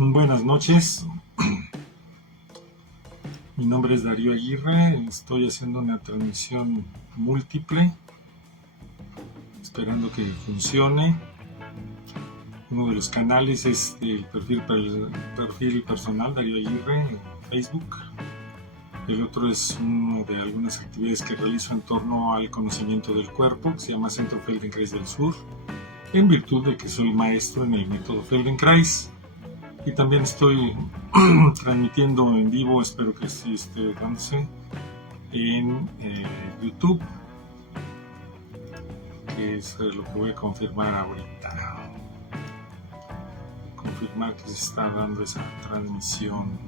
Buenas noches, mi nombre es Darío Aguirre, estoy haciendo una transmisión múltiple, esperando que funcione. Uno de los canales es el perfil personal Darío Aguirre en Facebook. El otro es uno de algunas actividades que realizo en torno al conocimiento del cuerpo, que se llama Centro Feldenkrais del Sur, en virtud de que soy maestro en el método Feldenkrais. Y también estoy transmitiendo en vivo, espero que sí esté dándose, en YouTube, que es lo que voy a confirmar ahorita. Confirmar que se está dando esa transmisión.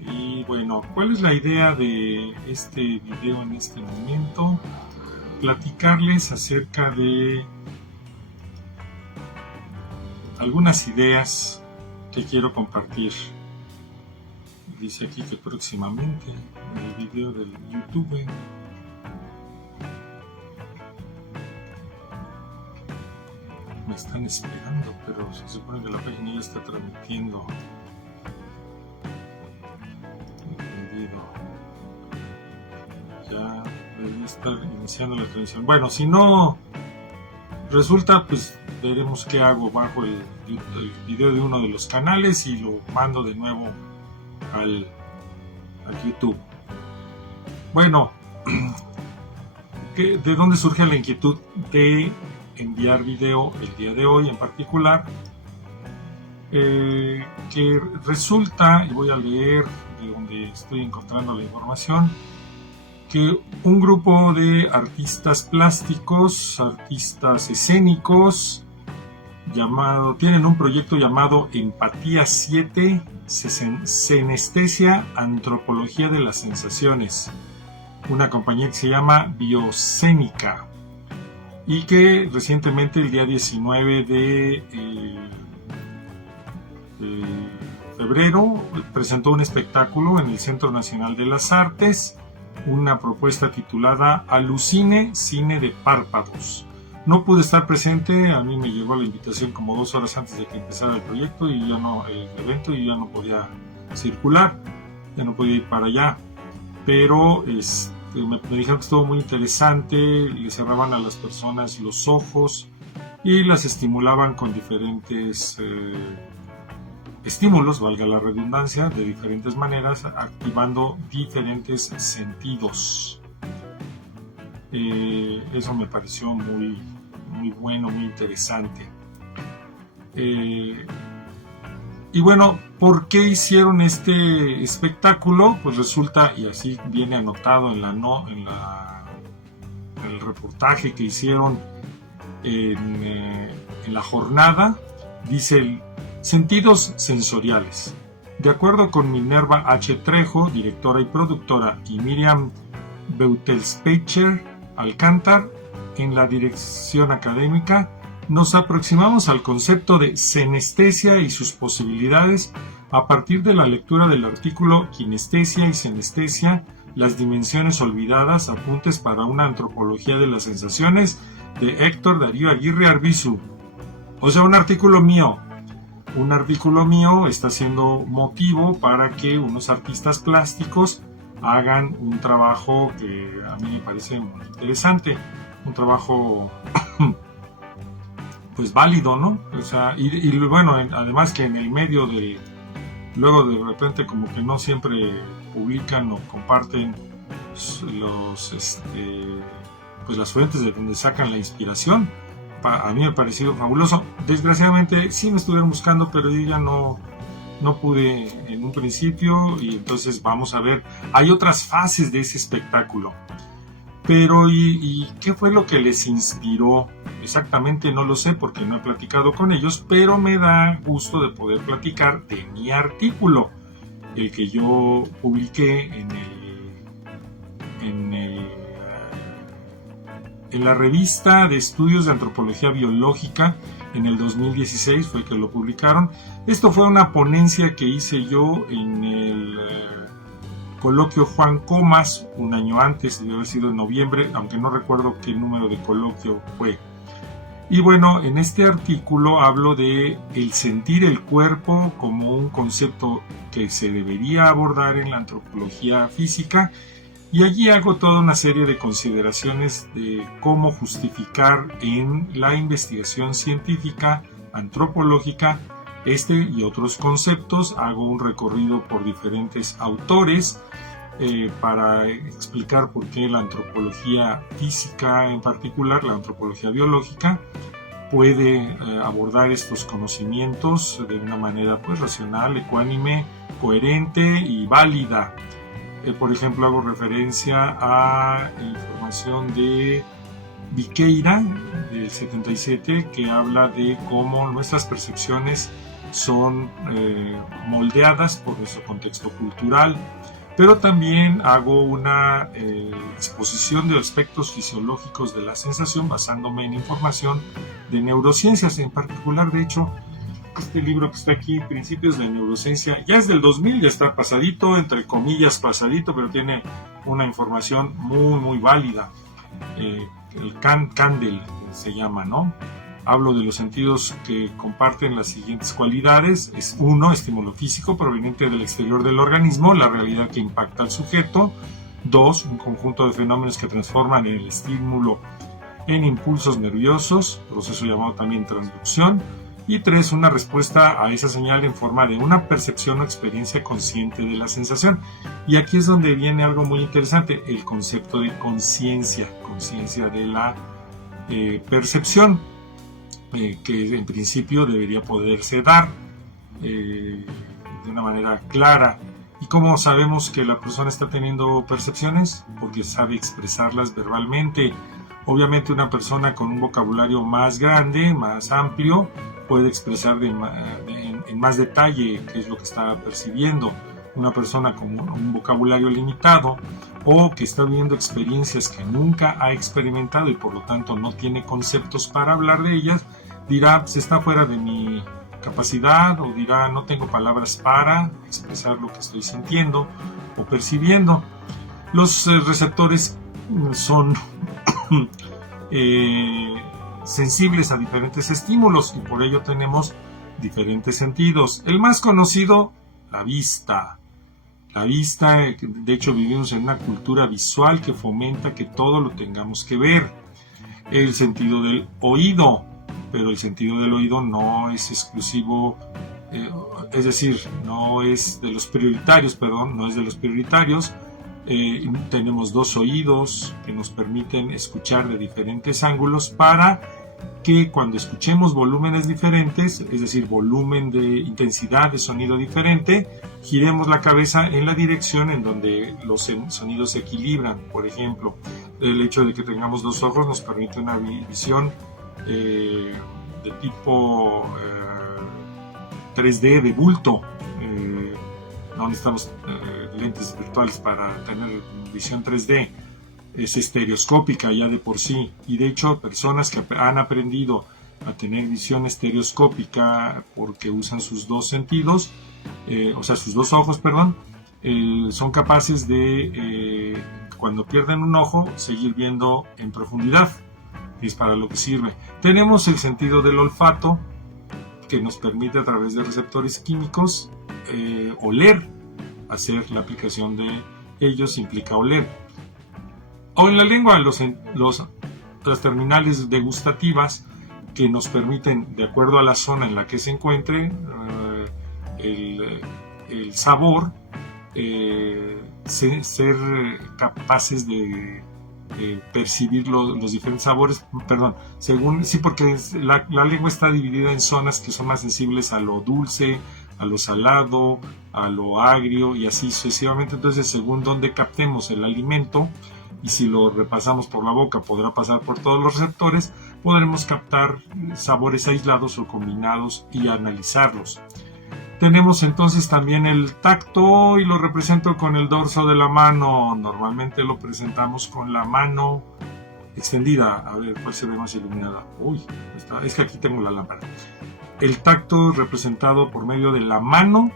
Y bueno, ¿cuál es la idea de este video en este momento? Platicarles acerca de algunas ideas que quiero compartir. Dice aquí que próximamente en el video del YouTube. Me están esperando, pero se supone que la página ya está transmitiendo. Entendido. Ya debería estar iniciando la transmisión. Bueno, si no resulta, pues veremos qué hago. Bajo el video de uno de los canales y lo mando de nuevo al YouTube. Bueno, ¿de dónde surge la inquietud de enviar video el día de hoy en particular? Que resulta, y voy a leer de donde estoy encontrando la información, que un grupo de artistas plásticos, artistas escénicos, tienen un proyecto llamado Empatía 7, Senestesia, Antropología de las Sensaciones, una compañía que se llama Bioscénica, y que recientemente, el día 19 de febrero, presentó un espectáculo en el Centro Nacional de las Artes, una propuesta titulada Alucine, Cine de Párpados. No pude estar presente, a mí me llegó la invitación como 2 horas antes de que empezara el proyecto y el evento, y ya no podía circular, ya no podía ir para allá, pero me dijeron que estuvo muy interesante, le cerraban a las personas los ojos y las estimulaban con diferentes estímulos, valga la redundancia, de diferentes maneras, activando diferentes sentidos. Eso me pareció muy bueno, muy interesante. Y bueno, ¿por qué hicieron este espectáculo? Pues resulta, y así viene anotado en el reportaje que hicieron en la jornada, dice: sentidos sensoriales. De acuerdo con Minerva H. Trejo, directora y productora, y Miriam Beutelspecher Alcántar, en la dirección académica, nos aproximamos al concepto de senestesia y sus posibilidades a partir de la lectura del artículo Kinestesia y Senestesia, las dimensiones olvidadas, apuntes para una antropología de las sensaciones, de Héctor Darío Aguirre Arbizu. O sea, un artículo mío está siendo motivo para que unos artistas plásticos hagan un trabajo que a mí me parece muy interesante, un trabajo pues válido, ¿no? O sea, y bueno, además que en el medio luego de repente como que no siempre publican o comparten pues las fuentes de donde sacan la inspiración. A mí me ha parecido fabuloso. Desgraciadamente sí me estuvieron buscando, pero yo ya no pude en un principio, y entonces vamos a ver. Hay otras fases de ese espectáculo. Pero ¿y qué fue lo que les inspiró? Exactamente no lo sé porque no he platicado con ellos, pero me da gusto de poder platicar de mi artículo, el que yo publiqué en la revista de estudios de antropología biológica. En el 2016 fue que lo publicaron. Esto fue una ponencia que hice yo en el coloquio Juan Comas un año antes, debe haber sido en noviembre, aunque no recuerdo qué número de coloquio fue. Y bueno, en este artículo hablo de el sentir el cuerpo como un concepto que se debería abordar en la antropología física, y allí hago toda una serie de consideraciones de cómo justificar en la investigación científica, antropológica, este y otros conceptos. Hago un recorrido por diferentes autores para explicar por qué la antropología física, en particular la antropología biológica, puede abordar estos conocimientos de una manera pues racional, ecuánime, coherente y válida. Por ejemplo, hago referencia a información de Viqueira del 77, que habla de cómo nuestras percepciones son moldeadas por nuestro contexto cultural, pero también hago una exposición de aspectos fisiológicos de la sensación basándome en información de neurociencias. En particular, de hecho, este libro que está aquí, Principios de Neurociencia, ya es del 2000, ya está pasadito, entre comillas pasadito, pero tiene una información muy, muy válida. El Candel se llama, ¿no? Hablo de los sentidos que comparten las siguientes cualidades. Es 1, estímulo físico proveniente del exterior del organismo, la realidad que impacta al sujeto. 2, un conjunto de fenómenos que transforman el estímulo en impulsos nerviosos, proceso llamado también transducción. Y 3, una respuesta a esa señal en forma de una percepción o experiencia consciente de la sensación. Y aquí es donde viene algo muy interesante, el concepto de conciencia de la percepción, que en principio debería poderse dar de una manera clara. ¿Y cómo sabemos que la persona está teniendo percepciones? Porque sabe expresarlas verbalmente. Obviamente una persona con un vocabulario más grande, más amplio, puede expresar en más detalle qué es lo que está percibiendo. Una persona con un vocabulario limitado o que está viviendo experiencias que nunca ha experimentado y por lo tanto no tiene conceptos para hablar de ellas, dirá, pues está fuera de mi capacidad, o dirá, no tengo palabras para expresar lo que estoy sintiendo o percibiendo. Los receptores son sensibles a diferentes estímulos y por ello tenemos diferentes sentidos. El más conocido, la vista. La vista, de hecho vivimos en una cultura visual que fomenta que todo lo tengamos que ver. El sentido del oído, pero el sentido del oído no es exclusivo, es decir, no es de los prioritarios. Tenemos 2 oídos que nos permiten escuchar de diferentes ángulos para que cuando escuchemos volúmenes diferentes, es decir, volumen de intensidad de sonido diferente, giremos la cabeza en la dirección en donde los sonidos se equilibran. Por ejemplo, el hecho de que tengamos 2 ojos nos permite una visión de tipo 3D de bulto. No necesitamos lentes virtuales para tener visión 3D. Es estereoscópica ya de por sí, y de hecho personas que han aprendido a tener visión estereoscópica porque usan sus 2 sentidos, sus 2 ojos, son capaces de, cuando pierden un ojo, seguir viendo en profundidad. Es para lo que sirve. Tenemos el sentido del olfato, que nos permite a través de receptores químicos oler. Hacer la aplicación de ellos implica oler. O en la lengua, las terminales degustativas, que nos permiten, de acuerdo a la zona en la que se encuentre, el sabor, ser capaces de percibir los diferentes sabores, porque la lengua está dividida en zonas que son más sensibles a lo dulce, a lo salado, a lo agrio y así sucesivamente. Entonces, según donde captemos el alimento, y si lo repasamos por la boca podrá pasar por todos los receptores, podremos captar sabores aislados o combinados y analizarlos. Tenemos entonces también el tacto, y lo represento con el dorso de la mano. Normalmente lo presentamos con la mano extendida. A ver, ¿cuál se ve más iluminada? Es que aquí tengo la lámpara. El tacto representado por medio de la mano,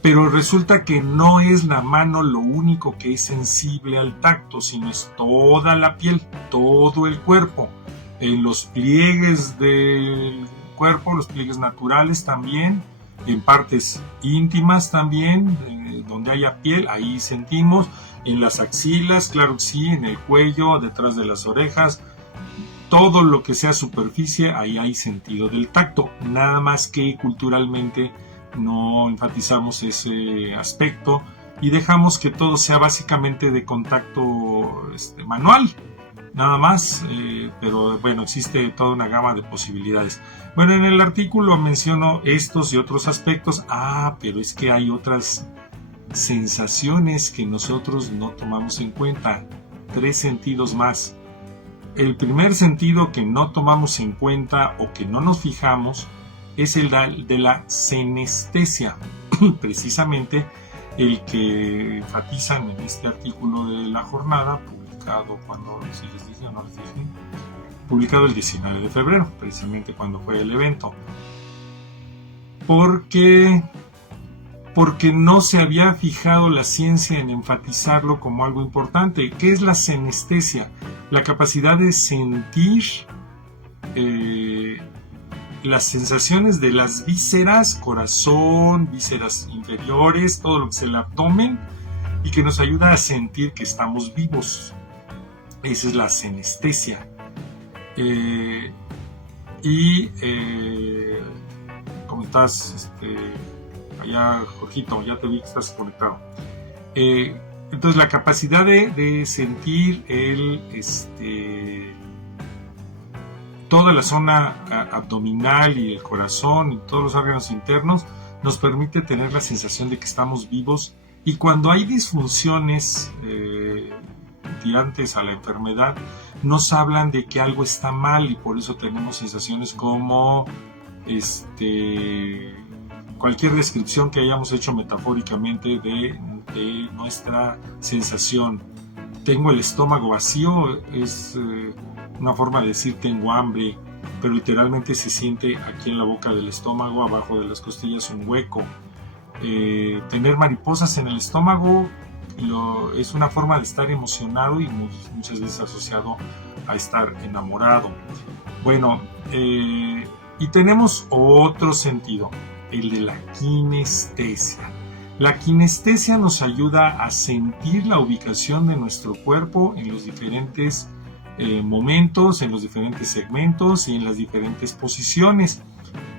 pero resulta que no es la mano lo único que es sensible al tacto, sino es toda la piel, todo el cuerpo. en los pliegues del cuerpo, los pliegues naturales también, en partes íntimas también, donde haya piel, ahí sentimos, en las axilas, claro que sí, en el cuello, detrás de las orejas, todo lo que sea superficie, ahí hay sentido del tacto, nada más que culturalmente no enfatizamos ese aspecto y dejamos que todo sea básicamente de contacto manual, nada más, pero bueno, existe toda una gama de posibilidades. Bueno, en el artículo menciono estos y otros aspectos, pero es que hay otras sensaciones que nosotros no tomamos en cuenta, 3 sentidos más. El primer sentido que no tomamos en cuenta o que no nos fijamos es el de la senestesia, precisamente el que enfatizan en este artículo de La Jornada, publicado publicado el 19 de febrero, precisamente cuando fue el evento. Porque no se había fijado la ciencia en enfatizarlo como algo importante. ¿Qué es la senestesia? La capacidad de sentir las sensaciones de las vísceras, corazón, vísceras inferiores, todo lo que es el abdomen, y que nos ayuda a sentir que estamos vivos. Esa es la senestesia. ¿Cómo estás? Allá, Jorgito, ya te vi que estás conectado. Entonces, la capacidad de sentir toda la zona abdominal y el corazón y todos los órganos internos nos permite tener la sensación de que estamos vivos, y cuando hay disfunciones tirantes a la enfermedad, nos hablan de que algo está mal, y por eso tenemos sensaciones como cualquier descripción que hayamos hecho metafóricamente de nuestra sensación. Tengo el estómago vacío, es una forma de decir tengo hambre, pero literalmente se siente aquí en la boca del estómago, abajo de las costillas, un hueco. Tener mariposas en el estómago es una forma de estar emocionado y muchas veces asociado a estar enamorado. Bueno, y tenemos otro sentido, el de la kinestesia. La kinestesia nos ayuda a sentir la ubicación de nuestro cuerpo en los diferentes momentos, en los diferentes segmentos y en las diferentes posiciones.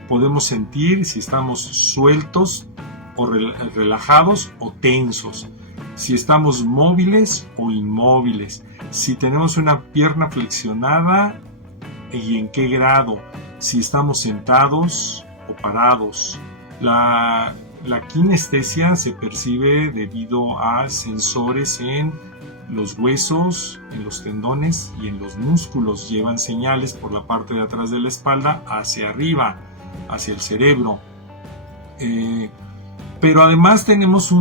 Podemos sentir si estamos sueltos o relajados o tensos, si estamos móviles o inmóviles, si tenemos una pierna flexionada y en qué grado, si estamos sentados o parados. La kinestesia se percibe debido a sensores en los huesos, en los tendones y en los músculos. Llevan señales por la parte de atrás de la espalda hacia arriba, hacia el cerebro. Pero además tenemos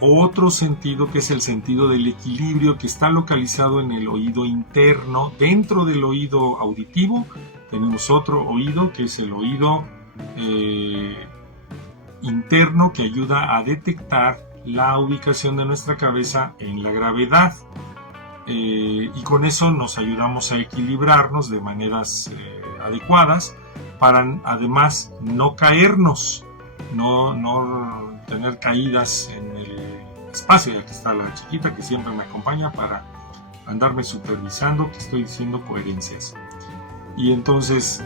otro sentido, que es el sentido del equilibrio, que está localizado en el oído interno. Dentro del oído auditivo tenemos otro oído, que es el oído interno, que ayuda a detectar la ubicación de nuestra cabeza en la gravedad, y con eso nos ayudamos a equilibrarnos de maneras adecuadas para además no caernos, no tener caídas en el espacio. Y aquí está la chiquita que siempre me acompaña para andarme supervisando que estoy diciendo coherencias. Y entonces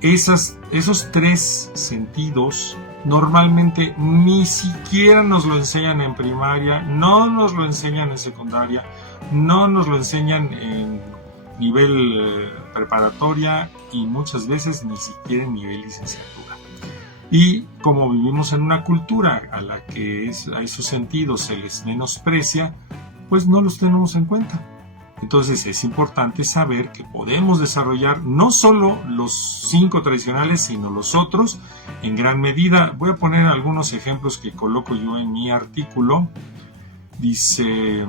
esos 3 sentidos normalmente ni siquiera nos lo enseñan en primaria, no nos lo enseñan en secundaria, no nos lo enseñan en nivel preparatoria y muchas veces ni siquiera en nivel licenciatura. Y como vivimos en una cultura a la que a esos sentidos se les menosprecia, pues no los tenemos en cuenta. Entonces es importante saber que podemos desarrollar no solo los 5 tradicionales, sino los otros en gran medida. Voy a poner algunos ejemplos que coloco yo en mi artículo. Dice,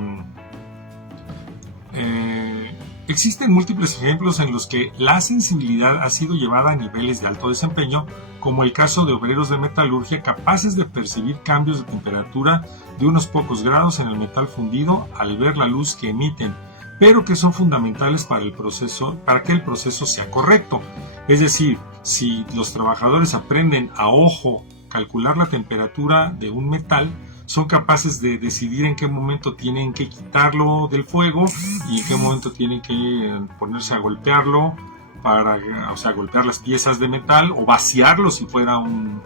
existen múltiples ejemplos en los que la sensibilidad ha sido llevada a niveles de alto desempeño, como el caso de obreros de metalurgia capaces de percibir cambios de temperatura de unos pocos grados en el metal fundido al ver la luz que emiten, pero que son fundamentales para el proceso, para que el proceso sea correcto. Es decir, si los trabajadores aprenden a ojo calcular la temperatura de un metal, son capaces de decidir en qué momento tienen que quitarlo del fuego y en qué momento tienen que ponerse a golpearlo, golpear las piezas de metal o vaciarlo si fuera un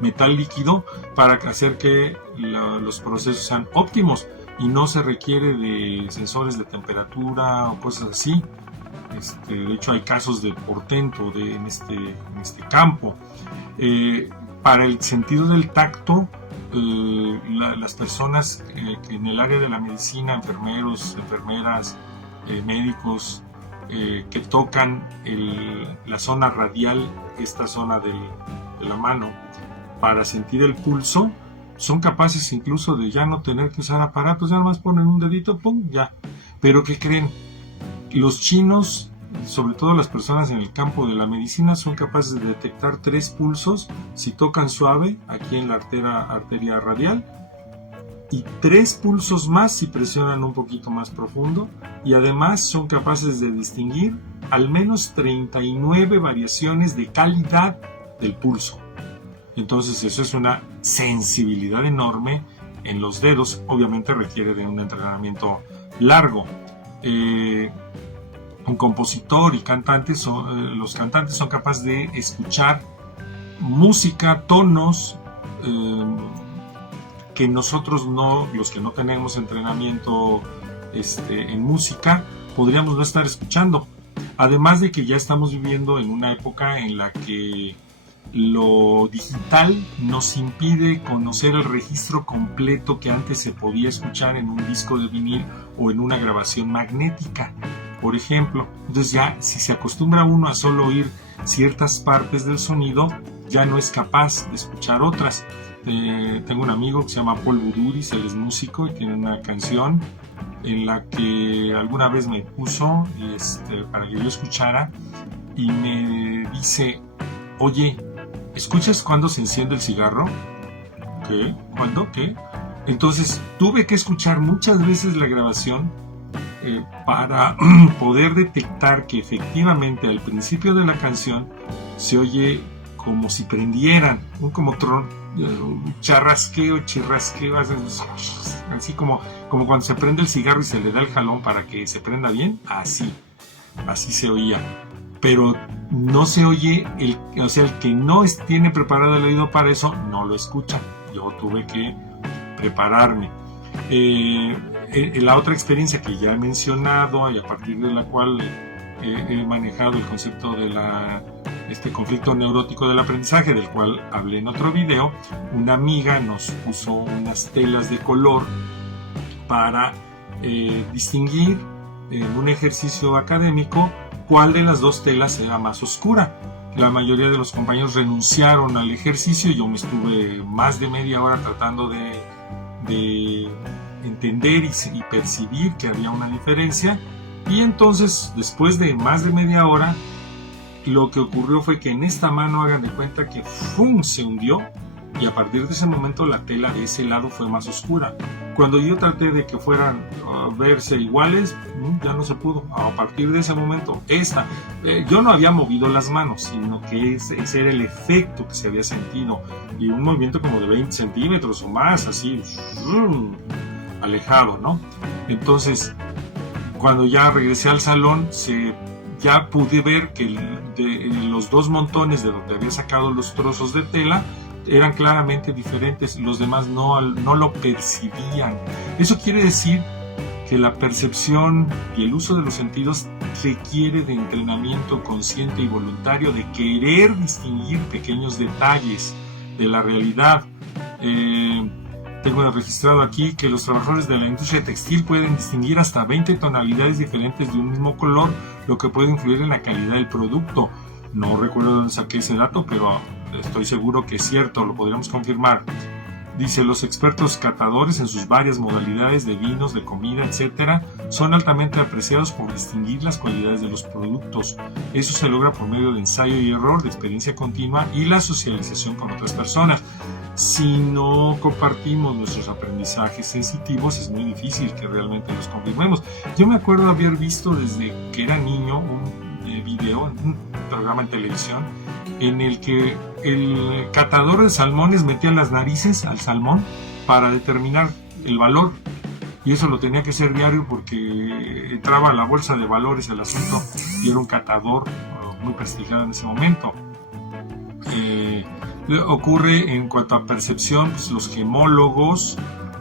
metal líquido, para hacer que los procesos sean óptimos y no se requiere de sensores de temperatura o cosas así. De hecho, hay casos de portento en este campo. Para el sentido del tacto, las personas que en el área de la medicina, enfermeros, enfermeras, médicos, que tocan la zona radial, esta zona de la mano, para sentir el pulso, son capaces incluso de ya no tener que usar aparatos, ya nomás ponen un dedito, pum, ya. Pero ¿qué creen? Los chinos, sobre todo las personas en el campo de la medicina, son capaces de detectar 3 pulsos si tocan suave aquí en la arteria radial, y 3 pulsos más si presionan un poquito más profundo, y además son capaces de distinguir al menos 39 variaciones de calidad del pulso. Entonces eso es una sensibilidad enorme en los dedos. Obviamente requiere de un entrenamiento largo. Un compositor y cantantes, los cantantes son capaces de escuchar música, tonos que nosotros no, los que no tenemos entrenamiento en música, podríamos no estar escuchando. Además de que ya estamos viviendo en una época en la que lo digital nos impide conocer el registro completo que antes se podía escuchar en un disco de vinil o en una grabación magnética, por ejemplo. Entonces ya, si se acostumbra uno a solo oír ciertas partes del sonido, ya no es capaz de escuchar otras. Tengo un amigo que se llama Paul Buduris, él es músico y tiene una canción en la que alguna vez me puso para que yo escuchara, y me dice: oye, ¿escuchas cuando se enciende el cigarro? ¿Qué? ¿Cuándo? ¿Qué? Entonces tuve que escuchar muchas veces la grabación para poder detectar que efectivamente al principio de la canción se oye como si prendieran, un charrasqueo, chirrasqueo, así como cuando se prende el cigarro y se le da el jalón para que se prenda bien, así se oía. Pero no se oye, el que no tiene preparado el oído para eso, no lo escucha. Yo tuve que prepararme. La otra experiencia que ya he mencionado y a partir de la cual he manejado el concepto de este conflicto neurótico del aprendizaje, del cual hablé en otro video, una amiga nos puso unas telas de color para distinguir en un ejercicio académico cuál de las dos telas era más oscura. La mayoría de los compañeros renunciaron al ejercicio. Yo me estuve más de media hora tratando de entender y percibir que había una diferencia, y entonces después de más de media hora lo que ocurrió fue que en esta mano, hagan de cuenta que ¡fum!, se hundió, y a partir de ese momento la tela de ese lado fue más oscura. Cuando yo traté de que fueran a verse iguales, ya no se pudo. A partir de ese momento, yo no había movido las manos, sino que ese era el efecto que se había sentido, y un movimiento como de 20 centímetros o más, así, alejado, ¿no? Entonces, cuando ya regresé al salón, ya pude ver que los dos montones de donde había sacado los trozos de tela eran claramente diferentes. Los demás no lo percibían. Eso quiere decir que la percepción y el uso de los sentidos requiere de entrenamiento consciente y voluntario, de querer distinguir pequeños detalles de la realidad. Tengo registrado aquí que los trabajadores de la industria textil pueden distinguir hasta 20 tonalidades diferentes de un mismo color, lo que puede influir en la calidad del producto. No recuerdo dónde saqué ese dato, pero estoy seguro que es cierto, lo podríamos confirmar. Dice, los expertos catadores en sus varias modalidades de vinos, de comida, etc., son altamente apreciados por distinguir las cualidades de los productos. Eso se logra por medio de ensayo y error, de experiencia continua y la socialización con otras personas. Si no compartimos nuestros aprendizajes sensitivos, es muy difícil que realmente los confirmemos. Yo me acuerdo haber visto desde que era niño un video, un programa en televisión, en el que el catador de salmones metía las narices al salmón para determinar el valor, y eso lo tenía que hacer diario porque entraba a la bolsa de valores el asunto y era un catador muy prestigiado en ese momento. Ocurre en cuanto a percepción, pues los gemólogos,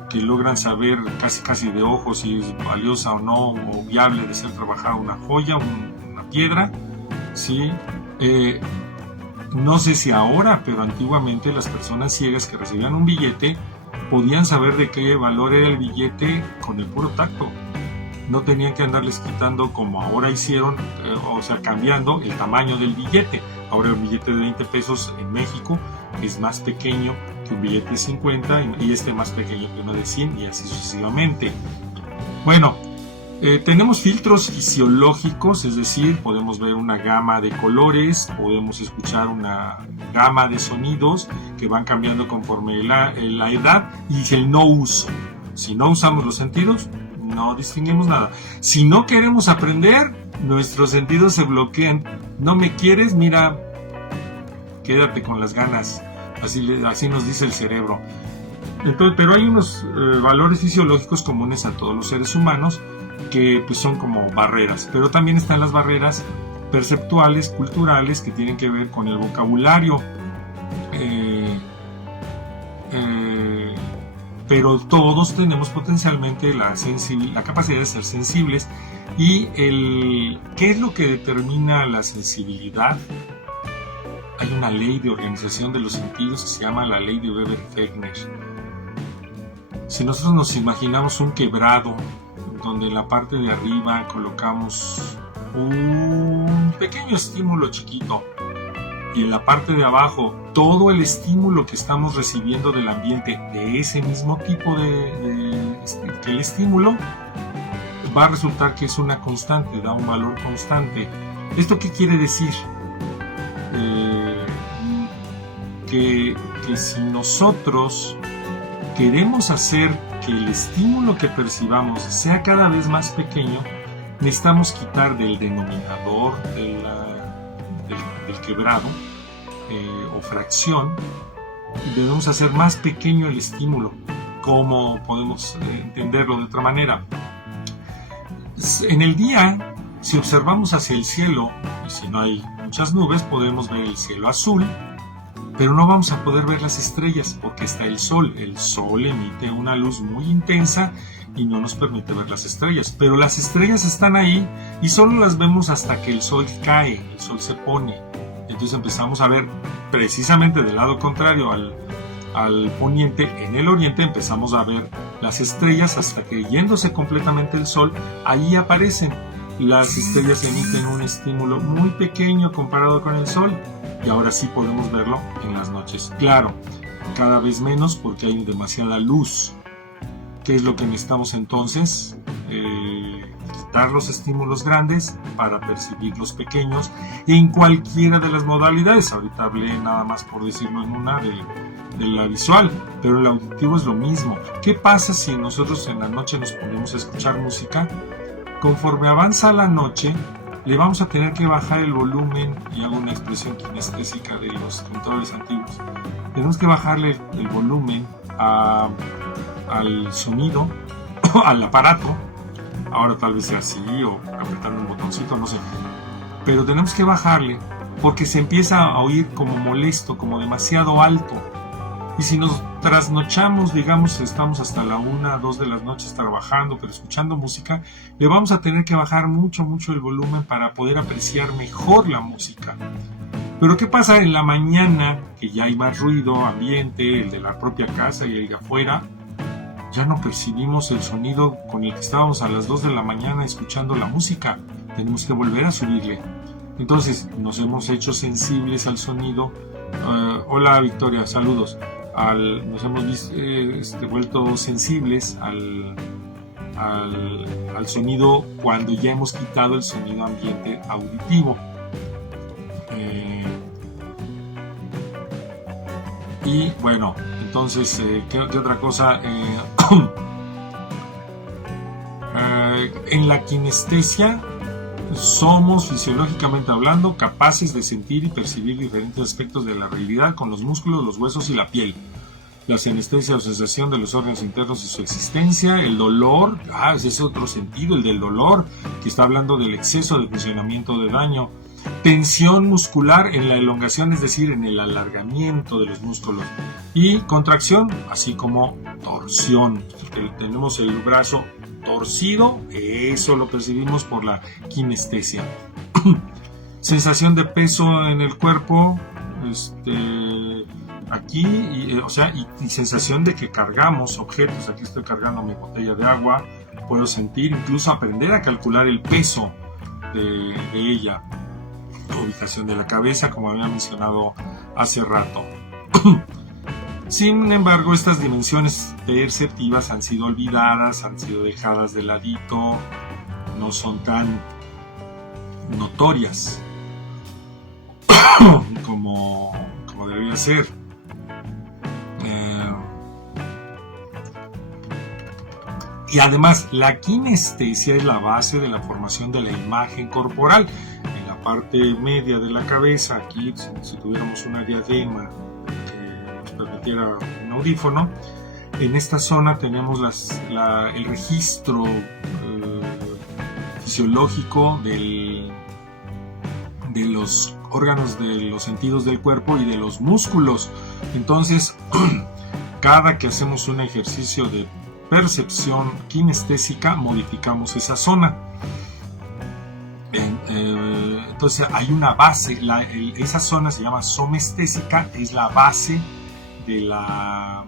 que logran saber casi de ojo si es valiosa o no, o viable de ser trabajada una joya, una piedra, ¿sí? No sé si ahora, pero antiguamente las personas ciegas que recibían un billete podían saber de qué valor era el billete con el puro tacto. No tenían que andarles quitando como ahora hicieron, o sea, cambiando el tamaño del billete. Ahora el billete de 20 pesos en México es más pequeño que un billete de 50 y este más pequeño que uno de 100 y así sucesivamente. Bueno, tenemos filtros fisiológicos, es decir, podemos ver una gama de colores, podemos escuchar una gama de sonidos que van cambiando conforme la edad y el no uso. Si no usamos los sentidos, no distinguimos nada. Si no queremos aprender, nuestros sentidos se bloquean. No me quieres, mira, quédate con las ganas. Así nos dice el cerebro. Entonces, pero hay unos valores fisiológicos comunes a todos los seres humanos que pues, son como barreras, pero también están las barreras perceptuales, culturales, que tienen que ver con el vocabulario, pero todos tenemos potencialmente la capacidad de ser sensibles. Y ¿qué es lo que determina la sensibilidad? Hay una ley de organización de los sentidos que se llama la ley de Weber-Fechner. Si nosotros nos imaginamos un quebrado donde en la parte de arriba colocamos un pequeño estímulo chiquito y en la parte de abajo todo el estímulo que estamos recibiendo del ambiente de ese mismo tipo que el estímulo, va a resultar que es una constante, da un valor constante. ¿Esto qué quiere decir? Que si nosotros queremos hacer que el estímulo que percibamos sea cada vez más pequeño, necesitamos quitar del denominador del quebrado o fracción, debemos hacer más pequeño el estímulo. ¿Cómo podemos entenderlo de otra manera? En el día, si observamos hacia el cielo, y si no hay muchas nubes, podemos ver el cielo azul, pero no vamos a poder ver las estrellas porque está el sol. El sol emite una luz muy intensa y no nos permite ver las estrellas, pero las estrellas están ahí y solo las vemos hasta que el sol cae, el sol se pone. Entonces empezamos a ver precisamente del lado contrario al poniente, en el oriente empezamos a ver las estrellas hasta que yéndose completamente el sol, ahí aparecen. Las estrellas emiten un estímulo muy pequeño comparado con el sol y ahora sí podemos verlo en las noches. Claro, cada vez menos porque hay demasiada luz. ¿Qué es lo que necesitamos entonces? Quitar los estímulos grandes para percibir los pequeños en cualquiera de las modalidades. Ahorita hablé nada más por decirlo en una de la visual, pero el auditivo es lo mismo. ¿Qué pasa si nosotros en la noche nos ponemos a escuchar música? Conforme avanza la noche, le vamos a tener que bajar el volumen, y hago una expresión kinestésica de los controles antiguos. Tenemos que bajarle el volumen al sonido, al aparato. Ahora tal vez sea así, o apretando un botoncito, no sé. Pero tenemos que bajarle porque se empieza a oír como molesto, como demasiado alto. Y si nos trasnochamos, digamos, estamos hasta la 1, 2 de las noches trabajando, pero escuchando música, le vamos a tener que bajar mucho el volumen para poder apreciar mejor la música. Pero ¿qué pasa en la mañana? Que ya hay más ruido ambiente, el de la propia casa y el de afuera. Ya no percibimos el sonido con el que estábamos a las 2 de la mañana escuchando la música. Tenemos que volver a subirle. Entonces nos hemos hecho sensibles al sonido. Hola Victoria, saludos. nos hemos vuelto sensibles al sonido cuando ya hemos quitado el sonido ambiente auditivo. Y bueno, entonces, ¿qué otra cosa? En la kinestesia somos, fisiológicamente hablando, capaces de sentir y percibir diferentes aspectos de la realidad con los músculos, los huesos y la piel. La sinestesia o sensación de los órganos internos y su existencia, el dolor, ese es otro sentido, el del dolor, que está hablando del exceso de funcionamiento de daño. Tensión muscular en la elongación, es decir, en el alargamiento de los músculos. Y contracción, así como torsión. Tenemos el brazo torcido, eso lo percibimos por la kinestesia. Sensación de peso en el cuerpo, aquí, y sensación de que cargamos objetos. Aquí estoy cargando mi botella de agua, puedo sentir, incluso aprender a calcular el peso de ella. Ubicación de la cabeza, como había mencionado hace rato. Sin embargo, estas dimensiones perceptivas han sido olvidadas, han sido dejadas de ladito, no son tan notorias como debería ser. Y además, la kinestesia es la base de la formación de la imagen corporal. En la parte media de la cabeza, aquí, si tuviéramos una diadema que nos permitiera un audífono, en esta zona tenemos el registro fisiológico de los órganos de los sentidos del cuerpo y de los músculos. Entonces, cada que hacemos un ejercicio de percepción kinestésica, modificamos esa zona. Entonces hay una base, esa zona se llama somestésica, es la base de la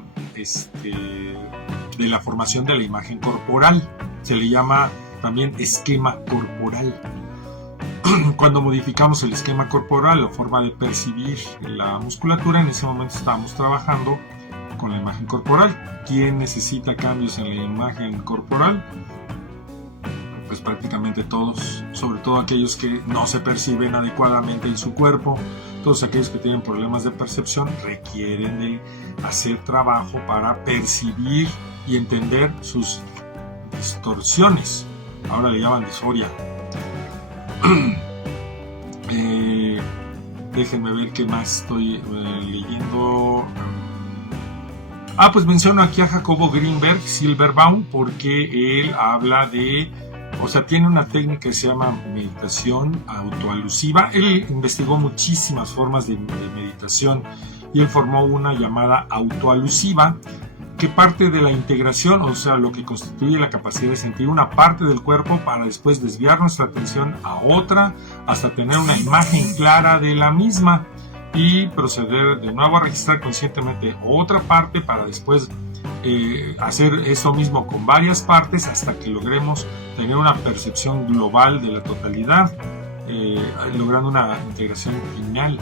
formación de la imagen corporal. Se le llama también esquema corporal. Cuando modificamos el esquema corporal o forma de percibir la musculatura, en ese momento estamos trabajando con la imagen corporal. ¿Quién necesita cambios en la imagen corporal? Pues prácticamente todos, sobre todo aquellos que no se perciben adecuadamente en su cuerpo. Todos aquellos que tienen problemas de percepción requieren de hacer trabajo para percibir y entender sus distorsiones. Ahora le llaman disforia. Déjenme ver qué más estoy leyendo. Pues menciono aquí a Jacobo Greenberg Silverbaum, porque él habla tiene una técnica que se llama meditación autoalusiva. Él investigó muchísimas formas de meditación y él formó una llamada autoalusiva, que parte de la integración, lo que constituye la capacidad de sentir una parte del cuerpo para después desviar nuestra atención a otra hasta tener una imagen clara de la misma y proceder de nuevo a registrar conscientemente otra parte para después hacer eso mismo con varias partes hasta que logremos tener una percepción global de la totalidad, logrando una integración final.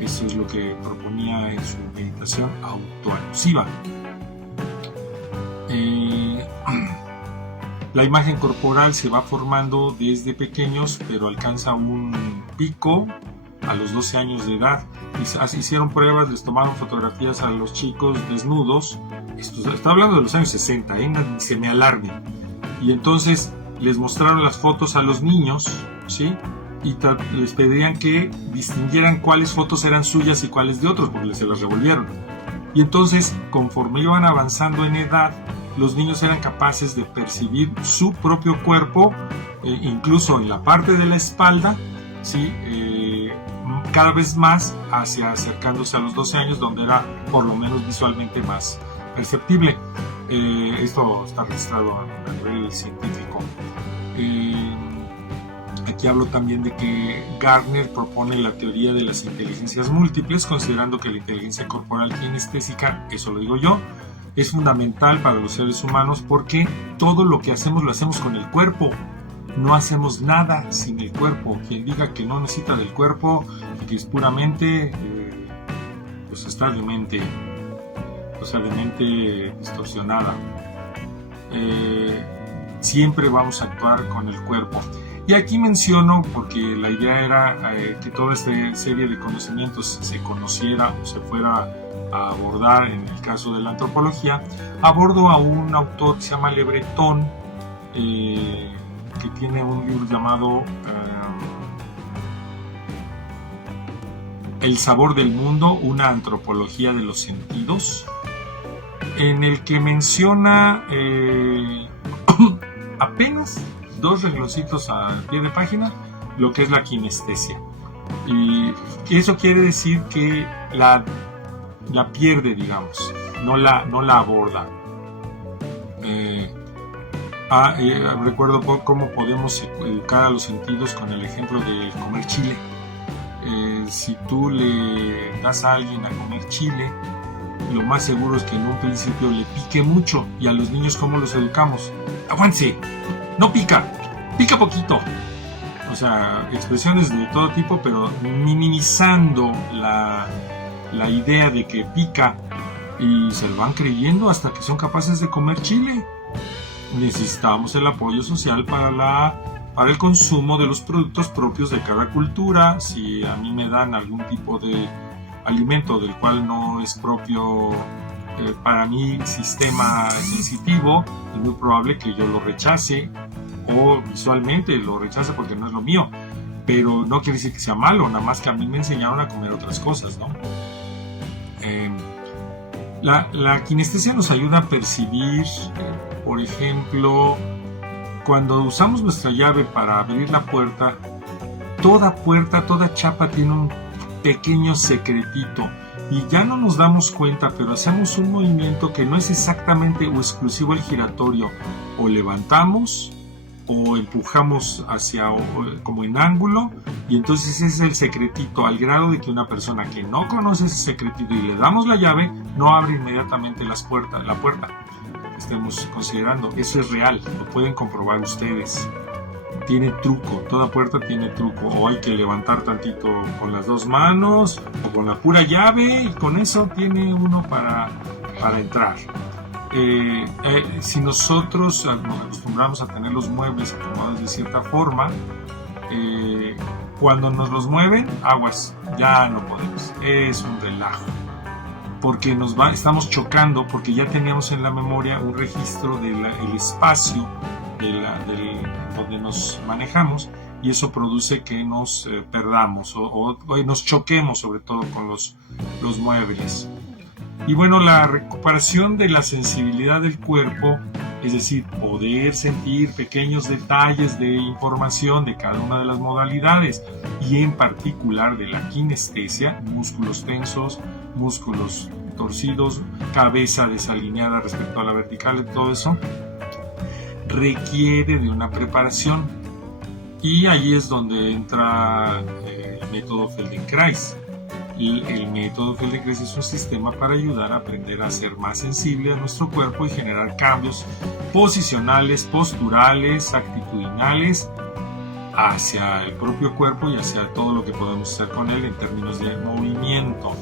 Eso es lo que proponía en su meditación autoalusiva. La imagen corporal se va formando desde pequeños, pero alcanza un pico a los 12 años de edad. Hicieron pruebas, les tomaron fotografías a los chicos desnudos. Está hablando de los años 60, se me alarme. Y entonces les mostraron las fotos a los niños, ¿sí? Y les pedían que distinguieran cuáles fotos eran suyas y cuáles de otros, porque se las revolvieron. Y entonces, conforme iban avanzando en edad, los niños eran capaces de percibir su propio cuerpo, incluso en la parte de la espalda, ¿sí? Cada vez más acercándose a los 12 años, donde era por lo menos visualmente más perceptible. Esto está registrado a nivel científico. Aquí hablo también de que Gardner propone la teoría de las inteligencias múltiples, considerando que la inteligencia corporal kinestésica, eso lo digo yo, es fundamental para los seres humanos porque todo lo que hacemos lo hacemos con el cuerpo. No hacemos nada sin el cuerpo. Quien diga que no necesita del cuerpo, que es puramente, pues está de mente. o sea, de mente distorsionada. Siempre vamos a actuar con el cuerpo. Y aquí menciono, porque la idea era que toda esta serie de conocimientos se conociera o se fuera a abordar en el caso de la antropología, abordo a un autor que se llama Le Breton, que tiene un libro llamado El sabor del mundo, una antropología de los sentidos, en el que menciona apenas 2 rengloncitos al pie de página lo que es la kinestesia. Y eso quiere decir que la pierde, digamos, no la aborda. Recuerdo cómo podemos educar a los sentidos con el ejemplo de comer chile. Si tú le das a alguien a comer chile, lo más seguro es que en un principio le pique mucho. Y a los niños, ¿cómo los educamos? ¡Aguante! ¡No pica! ¡Pica poquito! O sea, expresiones de todo tipo, pero minimizando la idea de que pica, y se lo van creyendo hasta que son capaces de comer chile. Necesitamos el apoyo social para el consumo de los productos propios de cada cultura. Si a mí me dan algún tipo de alimento del cual no es propio para mi sistema sensitivo, es muy probable que yo lo rechace, o visualmente lo rechace porque no es lo mío, pero no quiere decir que sea malo, nada más que a mí me enseñaron a comer otras cosas, ¿no? La kinestesia nos ayuda a percibir, por ejemplo, cuando usamos nuestra llave para abrir la puerta, toda chapa tiene un pequeño secretito, y ya no nos damos cuenta, pero hacemos un movimiento que no es exactamente o exclusivo el giratorio, o levantamos o empujamos como en ángulo, y entonces ese es el secretito, al grado de que una persona que no conoce ese secretito y le damos la llave, no abre inmediatamente la puerta que estemos considerando. Eso es real, lo pueden comprobar ustedes. Tiene truco, toda puerta tiene truco, o hay que levantar tantito con las 2 manos o con la pura llave, y con eso tiene uno para entrar. Si nosotros nos acostumbramos a tener los muebles acomodados de cierta forma, cuando nos los mueven, aguas, ya no podemos, es un relajo, porque estamos chocando, porque ya teníamos en la memoria un registro del espacio donde nos manejamos, y eso produce que nos perdamos o nos choquemos, sobre todo con los muebles. Y bueno, la recuperación de la sensibilidad del cuerpo, es decir, poder sentir pequeños detalles de información de cada una de las modalidades, y en particular de la kinestesia, músculos tensos, músculos torcidos, cabeza desalineada respecto a la vertical, y todo eso requiere de una preparación, y ahí es donde entra el método Feldenkrais. El método Feldenkrais es un sistema para ayudar a aprender a ser más sensible a nuestro cuerpo y generar cambios posicionales, posturales, actitudinales hacia el propio cuerpo y hacia todo lo que podemos hacer con él en términos de movimiento.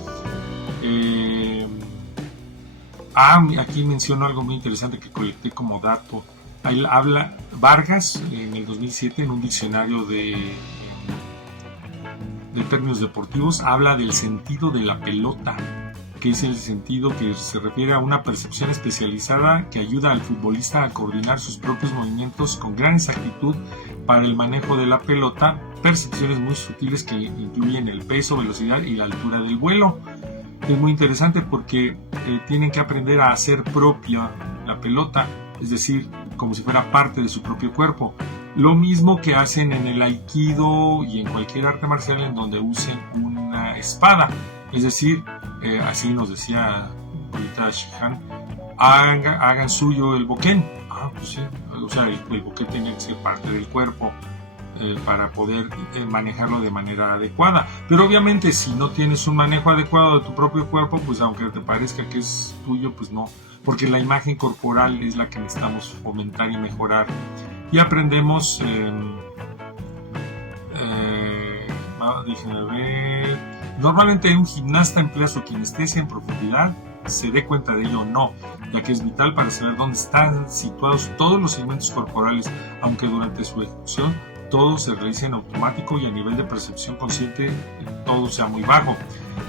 Aquí menciono algo muy interesante que colecté como dato. Ahí habla Vargas en el 2007 en un diccionario de términos deportivos, habla del sentido de la pelota, que es el sentido que se refiere a una percepción especializada que ayuda al futbolista a coordinar sus propios movimientos con gran exactitud para el manejo de la pelota, percepciones muy sutiles que incluyen el peso, velocidad y la altura del vuelo. Es muy interesante porque tienen que aprender a hacer propia la pelota, es decir, como si fuera parte de su propio cuerpo. Lo mismo que hacen en el aikido y en cualquier arte marcial en donde usen una espada. Es decir, así nos decía ahorita Shihan, hagan suyo el bokken. Pues sí, o sea, el bokken tiene que ser parte del cuerpo para poder manejarlo de manera adecuada. Pero obviamente si no tienes un manejo adecuado de tu propio cuerpo, pues aunque te parezca que es tuyo, pues no, porque la imagen corporal es la que necesitamos fomentar y mejorar. Y aprendemos, déjenme ver, normalmente un gimnasta emplea su kinestesia en profundidad se dé cuenta de ello o no, ya que es vital para saber dónde están situados todos los segmentos corporales, aunque durante su ejecución todo se realiza en automático y a nivel de percepción consciente todo sea muy bajo.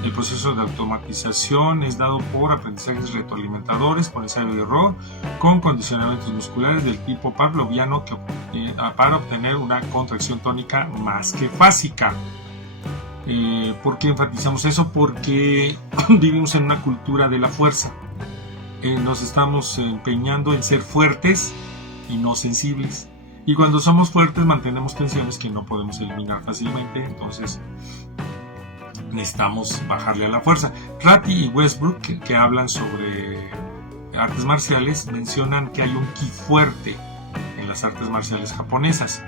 El proceso de automatización es dado por aprendizajes retroalimentadores, por ensayo y error, con condicionamientos musculares del tipo pavloviano para obtener una contracción tónica más que fásica. ¿Por qué enfatizamos eso? Porque vivimos en una cultura de la fuerza. Nos estamos empeñando en ser fuertes y no sensibles. Y cuando somos fuertes mantenemos tensiones que no podemos eliminar fácilmente, entonces necesitamos bajarle a la fuerza. Ratti y Westbrook, que hablan sobre artes marciales, mencionan que hay un ki fuerte en las artes marciales japonesas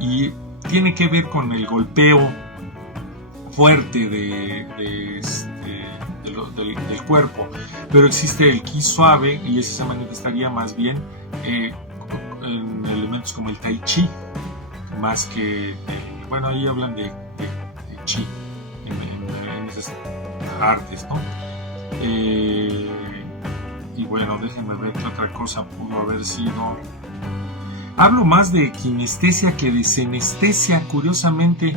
y tiene que ver con el golpeo fuerte del cuerpo, pero existe el ki suave y ese se manifestaría más bien en elementos como el tai chi, más que bueno, ahí hablan de chi en esas artes, ¿no? Y bueno, déjenme ver qué otra cosa pudo haber sido. Hablo más de kinestesia que de senestesia, curiosamente,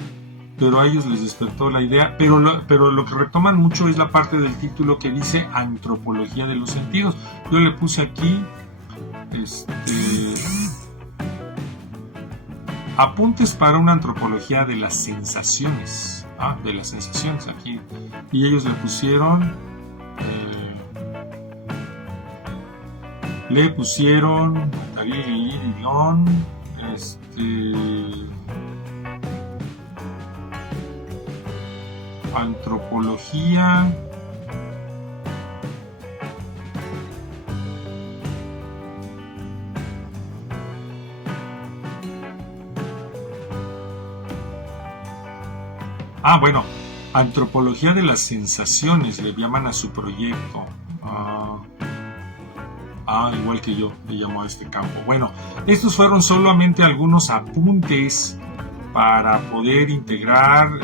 pero a ellos les despertó la idea, pero lo que retoman mucho es la parte del título que dice antropología de los sentidos. Yo le puse aquí apuntes para una antropología de las sensaciones, de las sensaciones aquí, y ellos le pusieron antropología bueno, antropología de las sensaciones le llaman a su proyecto. Igual que yo le llamo a este campo. Bueno, estos fueron solamente algunos apuntes para poder integrar.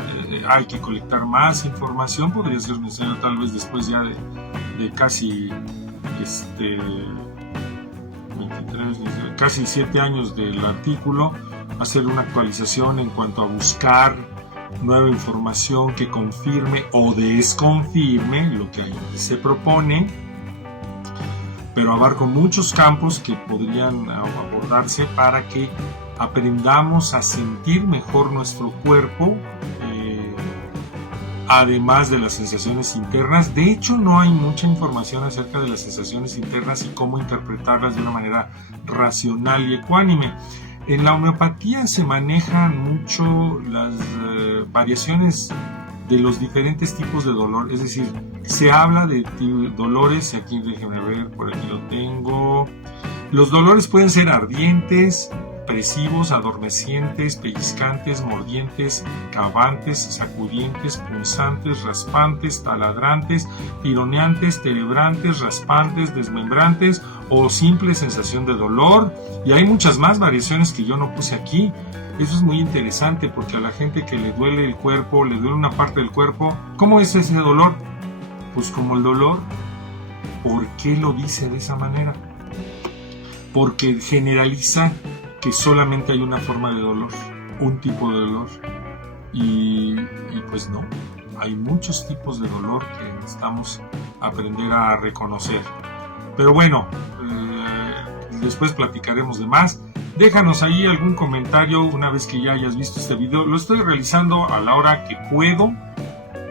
Hay que colectar más información, podría ser necesario tal vez después ya de casi 7 años del artículo, hacer una actualización en cuanto a buscar nueva información que confirme o desconfirme lo que ahí se propone, pero abarco muchos campos que podrían abordarse para que aprendamos a sentir mejor nuestro cuerpo, además de las sensaciones internas. De hecho, no hay mucha información acerca de las sensaciones internas y cómo interpretarlas de una manera racional y ecuánime. En la homeopatía se manejan mucho las variaciones de los diferentes tipos de dolor, es decir, se habla de dolores, aquí déjenme ver, por aquí lo tengo. Los dolores pueden ser ardientes, opresivos, adormecientes, pellizcantes, mordientes, cavantes, sacudientes, punzantes, raspantes, taladrantes, tironeantes, terebrantes, raspantes, desmembrantes o simple sensación de dolor. Y hay muchas más variaciones que yo no puse aquí. Eso es muy interesante porque a la gente que le duele el cuerpo, le duele una parte del cuerpo, ¿cómo es ese dolor? Pues como el dolor. ¿Por qué lo dice de esa manera? Porque generaliza que solamente hay una forma de dolor, un tipo de dolor, y pues no, hay muchos tipos de dolor que necesitamos aprender a reconocer. Pero bueno, después platicaremos de más. Déjanos ahí algún comentario una vez que ya hayas visto este video. Lo estoy realizando a la hora que puedo,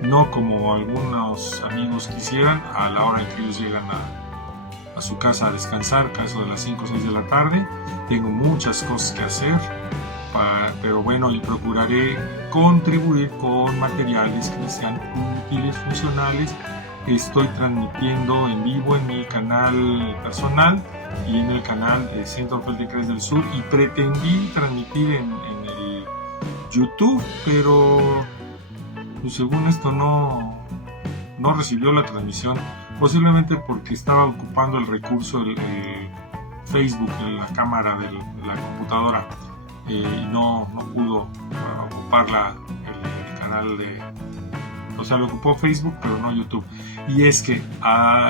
no como algunos amigos quisieran, a la hora en que ellos llegan a su casa a descansar, caso de las 5 o 6 de la tarde. Tengo muchas cosas que hacer, pero bueno, y procuraré contribuir con materiales que sean útiles, funcionales. Estoy transmitiendo en vivo en mi canal personal y en el canal de Centro Feldenkrais del Sur, y pretendí transmitir en el YouTube, pero pues, según esto no recibió la transmisión, posiblemente porque estaba ocupando el recurso el Facebook en la cámara de la computadora, y no pudo ocupar el canal O sea, lo ocupó Facebook, pero no YouTube. Y es que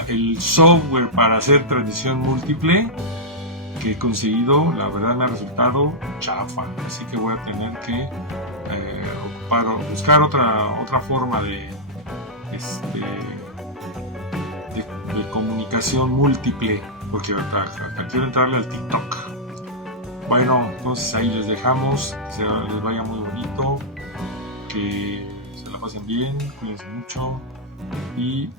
el software para hacer transmisión múltiple que he conseguido, la verdad me ha resultado chafa. Así que voy a tener que buscar otra forma de comunicación múltiple, porque hasta quiero entrarle al TikTok. Bueno, entonces ahí les dejamos, que les vaya muy bonito, que se la pasen bien, cuídense mucho, y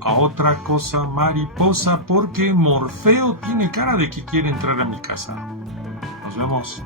a otra cosa mariposa, porque Morfeo tiene cara de que quiere entrar a mi casa. Nos vemos.